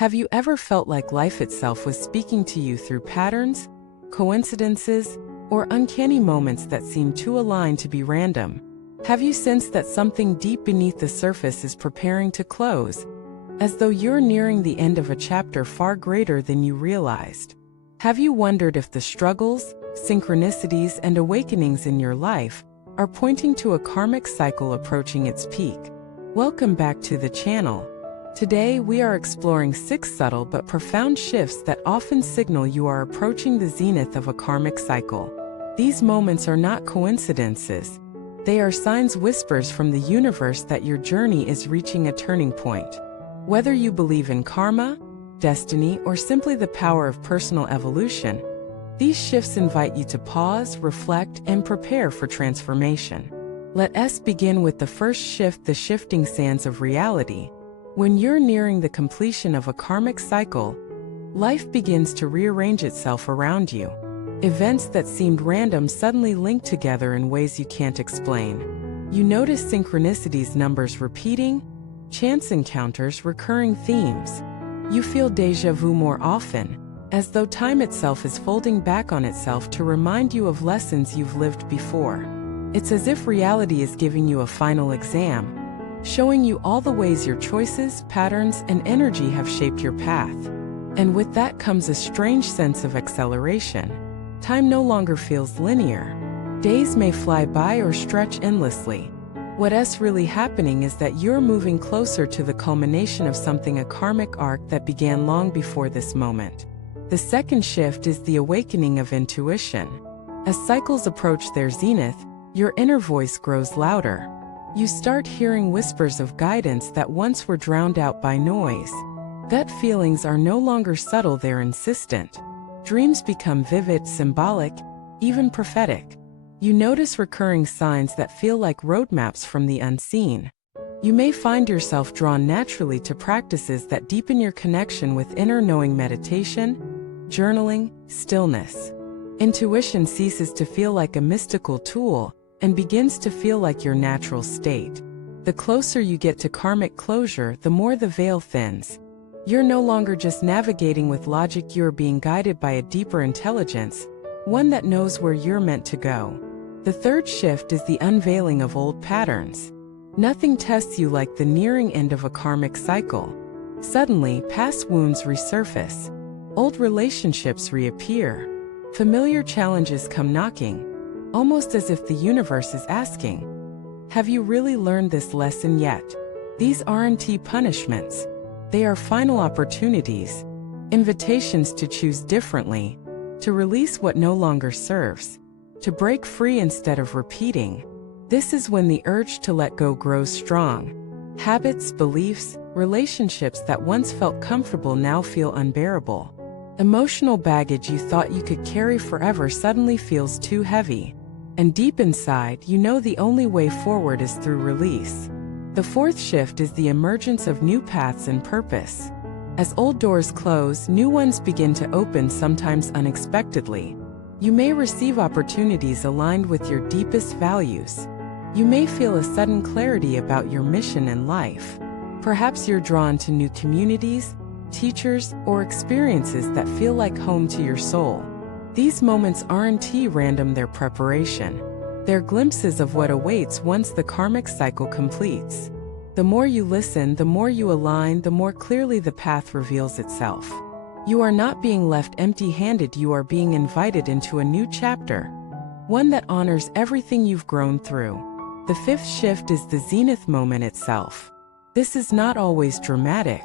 Have you ever felt like life itself was speaking to you through patterns, coincidences, or uncanny moments that seem too aligned to be random? Have you sensed that something deep beneath the surface is preparing to close, as though you're nearing the end of a chapter far greater than you realized? Have you wondered if the struggles, synchronicities, and awakenings in your life are pointing to a karmic cycle approaching its peak? Welcome back to the channel. Today we are exploring 6 subtle but profound shifts that often signal you are approaching the zenith of a karmic cycle. These moments are not coincidences. They are signs, whispers from the universe that your journey is reaching a turning point. Whether you believe in karma, destiny, or simply the power of personal evolution, these shifts invite you to pause, reflect, and prepare for transformation. Let us begin with the first shift: the shifting sands of reality. When you're nearing the completion of a karmic cycle, life begins to rearrange itself around you. Events that seemed random suddenly link together in ways you can't explain. You notice synchronicities, numbers repeating, chance encounters, recurring themes. You feel déjà vu more often, as though time itself is folding back on itself to remind you of lessons you've lived before. It's as if reality is giving you a final exam, showing you all the ways your choices, patterns, and energy have shaped your path. And with that comes a strange sense of acceleration. Time no longer feels linear. Days may fly by or stretch endlessly. What's really happening is that you're moving closer to the culmination of something, a karmic arc that began long before this moment. The second shift is the awakening of intuition. As cycles approach their zenith, your inner voice grows louder. You start hearing whispers of guidance that once were drowned out by noise. Gut feelings are no longer subtle, they're insistent. Dreams become vivid, symbolic, even prophetic. You notice recurring signs that feel like roadmaps from the unseen. You may find yourself drawn naturally to practices that deepen your connection with inner knowing: meditation, journaling, stillness. Intuition ceases to feel like a mystical tool and begins to feel like your natural state. The closer you get to karmic closure, the more the veil thins. You're no longer just navigating with logic, you're being guided by a deeper intelligence, one that knows where you're meant to go. The third shift is the unveiling of old patterns. Nothing tests you like the nearing end of a karmic cycle. Suddenly, past wounds resurface. Old relationships reappear. Familiar challenges come knocking, almost as if the universe is asking, have you really learned this lesson yet? These aren't punishments. They are final opportunities, invitations to choose differently, to release what no longer serves, to break free instead of repeating. This is when the urge to let go grows strong. Habits, beliefs, relationships that once felt comfortable now feel unbearable. Emotional baggage you thought you could carry forever suddenly feels too heavy. And deep inside, you know the only way forward is through release. The fourth shift is the emergence of new paths and purpose. As old doors close, new ones begin to open, sometimes unexpectedly. You may receive opportunities aligned with your deepest values. You may feel a sudden clarity about your mission in life. Perhaps you're drawn to new communities, teachers, or experiences that feel like home to your soul. These moments aren't random, they're preparation. They're glimpses of what awaits once the karmic cycle completes. The more you listen, the more you align, the more clearly the path reveals itself. You are not being left empty-handed, you are being invited into a new chapter, one that honors everything you've grown through. The fifth shift is the zenith moment itself. This is not always dramatic.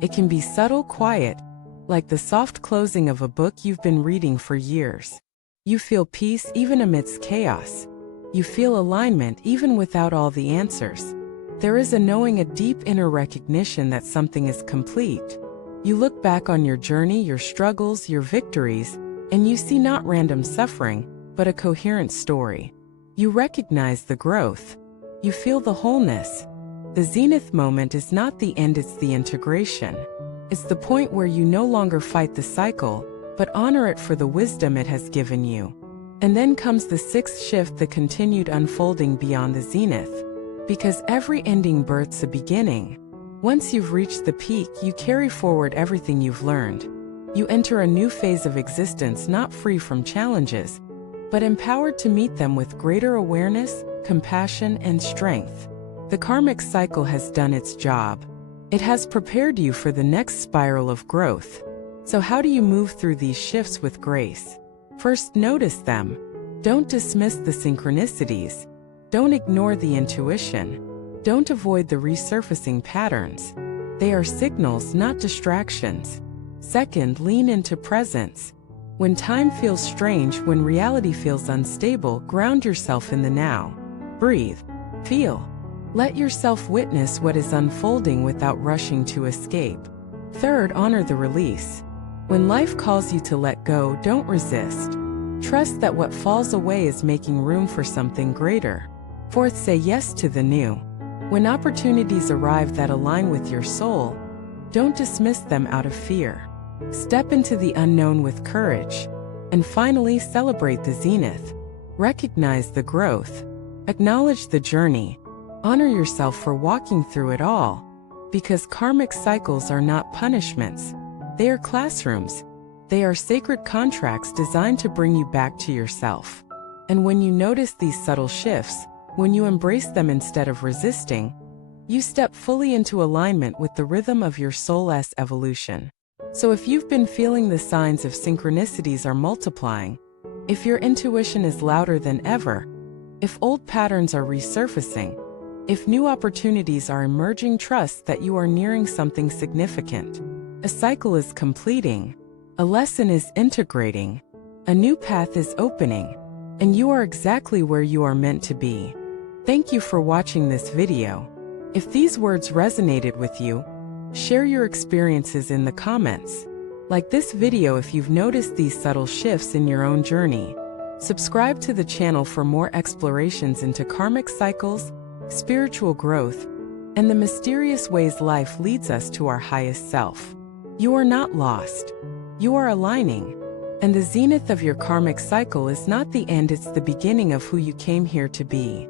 It can be subtle, quiet, like the soft closing of a book you've been reading for years. You feel peace even amidst chaos. You feel alignment even without all the answers. There is a knowing, a deep inner recognition that something is complete. You look back on your journey, your struggles, your victories, and you see not random suffering, but a coherent story. You recognize the growth. You feel the wholeness. The zenith moment is not the end, it's the integration. It's the point where you no longer fight the cycle, but honor it for the wisdom it has given you. And then comes the sixth shift, the continued unfolding beyond the zenith. Because every ending births a beginning. Once you've reached the peak, you carry forward everything you've learned. You enter a new phase of existence not free from challenges, but empowered to meet them with greater awareness, compassion, and strength. The karmic cycle has done its job. It has prepared you for the next spiral of growth. So how do you move through these shifts with grace? First, notice them. Don't dismiss the synchronicities. Don't ignore the intuition. Don't avoid the resurfacing patterns. They are signals, not distractions. Second, lean into presence. When time feels strange, when reality feels unstable, ground yourself in the now. Breathe. Feel. Let yourself witness what is unfolding without rushing to escape. Third, honor the release. When life calls you to let go, don't resist. Trust that what falls away is making room for something greater. Fourth, say yes to the new. When opportunities arrive that align with your soul, don't dismiss them out of fear. Step into the unknown with courage. And finally, celebrate the zenith. Recognize the growth. Acknowledge the journey. Honor yourself for walking through it all. Because karmic cycles are not punishments. They are classrooms. They are sacred contracts designed to bring you back to yourself. And when you notice these subtle shifts, when you embrace them instead of resisting, you step fully into alignment with the rhythm of your soul's evolution. So if you've been feeling the signs of synchronicities are multiplying, if your intuition is louder than ever, if old patterns are resurfacing, if new opportunities are emerging, trust that you are nearing something significant. A cycle is completing, a lesson is integrating, a new path is opening, and you are exactly where you are meant to be. Thank you for watching this video. If these words resonated with you, share your experiences in the comments. Like this video if you've noticed these subtle shifts in your own journey. Subscribe to the channel for more explorations into karmic cycles, spiritual growth, and the mysterious ways life leads us to our highest self. You are not lost. You are aligning. And the zenith of your karmic cycle is not the end, it's the beginning of who you came here to be.